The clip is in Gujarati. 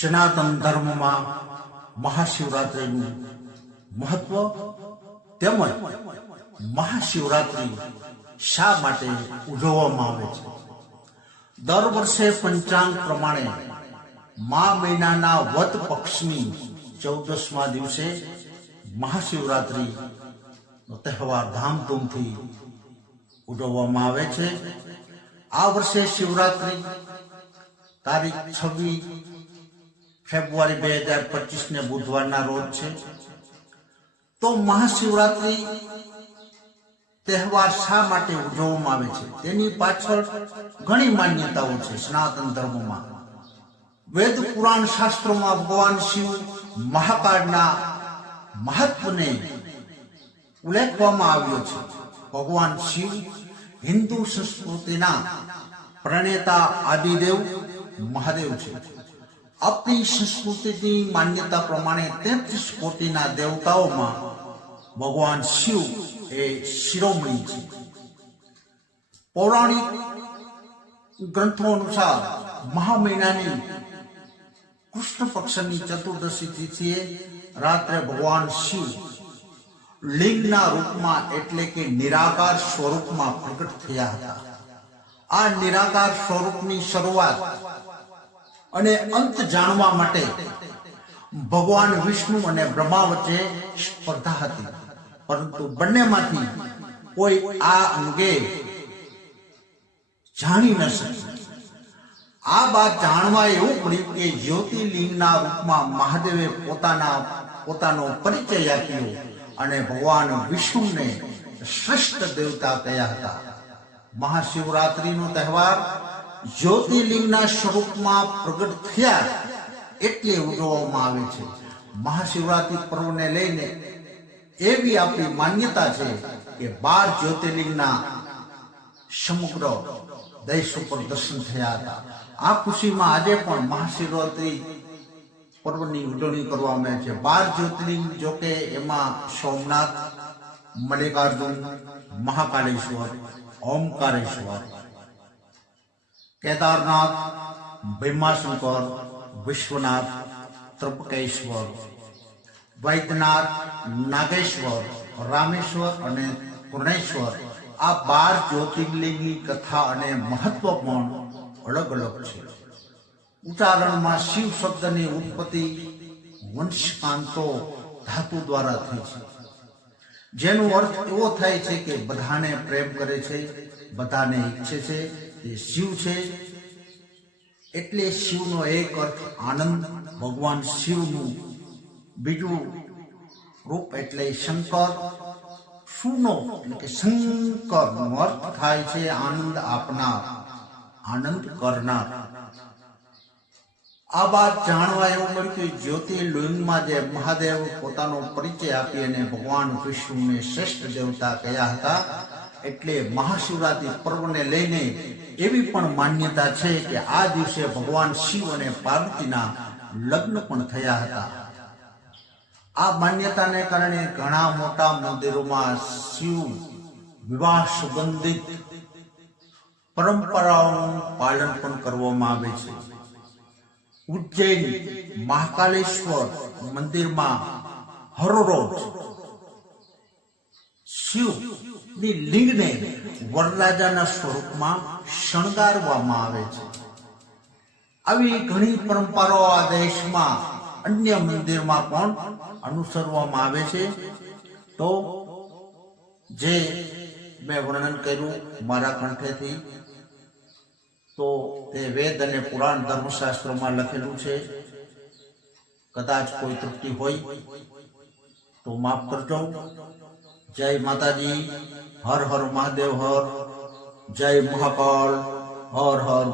સનાતન ધર્મમાં મહાશિવરાત્રિનું મહત્વ તેમજ મહાશિવરાત્રિ શા માટે ઉજવવામાં આવે છે? દર વર્ષે પંચાંગ પ્રમાણે મા મહિનાના વત પક્ષની ચૌદસમા દિવસે મહાશિવરાત્રિ તહેવાર ધામધૂમથી ઉજવવામાં આવે છે. આ વર્ષે શિવરાત્રિ તારીખ છવ્વીસ ફેબ્રુઆરી બે હજાર પચીસ ને બુધવારના રોજ છે. તો મહાશિવરાત્રિ તહેવાર શા માટે ઉજવવામાં આવે છે? તેની પાછળ ઘણી માન્યતાઓ છે સનાતન ધર્મમાં. વેદ પુરાણ શાસ્ત્રોમાં ભગવાન શિવ મહાકાળના મહત્વને ઉલ્લેખવામાં આવ્યો છે. ભગવાન શિવ હિન્દુ સંસ્કૃતિના પ્રણેતા આદિદેવ મહાદેવ છે. આપણી સંસ્કૃતિની માન્યતા પ્રમાણે તેત્રીસ કોટીના દેવતાઓમાં ભગવાન શિવ એ શિરોમણી છે. પૌરાણિક ગ્રંથો અનુસાર મહા મહિનાની કૃષ્ણ પક્ષની ચતુર્દશી તિથિએ રાત્રે ભગવાન શિવ લિંગના રૂપમાં એટલે કે નિરાકાર સ્વરૂપમાં પ્રગટ થયા હતા. આ નિરાકાર સ્વરૂપની શરૂઆત અને અંત જાણવા માટે ભગવાન વિષ્ણુ અને બ્રહ્મા વચ્ચે સ્પર્ધા હતી. પરંતુ બંનેમાંથી કોઈ આ અંગે જાણી ન શકે. આ વાત જાણવા એવું પડ્યું કે જ્યોતિર્લિંગના રૂપમાં મહાદેવે પોતાના, પોતાનો પરિચય આપ્યો અને ભગવાન વિષ્ણુને શ્રેષ્ઠ દેવતા કયા હતા? મહાશિવરાત્રિનો તહેવાર જ્યોતિર્લિંગના સ્વરૂપમાં પ્રગટ થયા એટલે ઉજવવામાં આવે છે. મહાશિવરાત્રિ પર્વને લઈને એવી આપણી માન્યતા છે કે બાર જ્યોતિર્લિંગના સમગ્ર દેશ ઉપર દર્શન થયા હતા. આ ખુશીમાં આજે પણ મહાશિવરાત્રિ પર્વની ઉજવણી કરવામાં આવે છે. બાર જ્યોતિર્લિંગ જોકે એમાં સોમનાથ, મલ્લિકાર્જુન મહાકાળેશ્વર ઓમકારેશ્વર કેદારનાથ ભીમાશંકર વિશ્વનાથ, ત્રપકેશ્વર, વૈદ્યનાથ, નાગેશ્વર, રામેશ્વર અને પૂર્ણેશ્વર આ બાર જ્યોતિર્લિંગની કથા અને મહત્વ પણ અલગ અલગ છે. ઉચ્ચારણમાં શિવ શબ્દની ઉત્પત્તિ વંશકાંતો ધાતુ દ્વારા થઈ છે. જેનો અર્થ એવો થાય છે કે બધાને પ્રેમ કરે છે, બધાને ઈચ્છે છે તે શિવ છે. એટલે શિવનો એક અર્થ આનંદ. ભગવાન શિવનું બીજું રૂપ એટલે શંકર. સુનો એટલે કે શંકરનો અર્થ થાય છે આનંદ આપનાર, આનંદ કરનાર. આ વાત જાણવા એવું મળ્યું કે જ્યોતિર્લિંગમાં જે મહાદેવ પોતાનો પરિચય આપી અને ભગવાન વિષ્ણુને શ્રેષ્ઠ દેવતા કહ્યા હતા એટલે મહાશિવરાત્રિ પર્વને લઈને એવી પણ માન્યતા છે કે આ દિવસે ભગવાન શિવ અને પાર્વતીના લગ્ન પણ થયા હતા. આ માન્યતાને કારણે ઘણા મોટા મંદિરોમાં શિવ વિવાહ સંબંધિત પરંપરાઓનું પાલન પણ કરવામાં આવે છે. ઉજ્જૈન મહાકાલેશ્વર મંદિરમાં હરરોજ શિવ ની લિંગને વરરાજાના સ્વરૂપમાં શણગારવામાં આવે છે. આવી ઘણી પરંપરાઓ આ દેશમાં અન્ય મંદિરમાં પણ અનુસરવામાં આવે છે. તો જે મેં વર્ણન કર્યું મારા કંઠેથી, તો તે વેદ અને પુરાણ ધર્મશાસ્ત્રોમાં લખેલું છે. કદાચ કોઈ ત્રુટિ હોય તો માફ કરજો. জয় মাতাজি হর হর মহাদেব হর জয় মহাকাল হর হর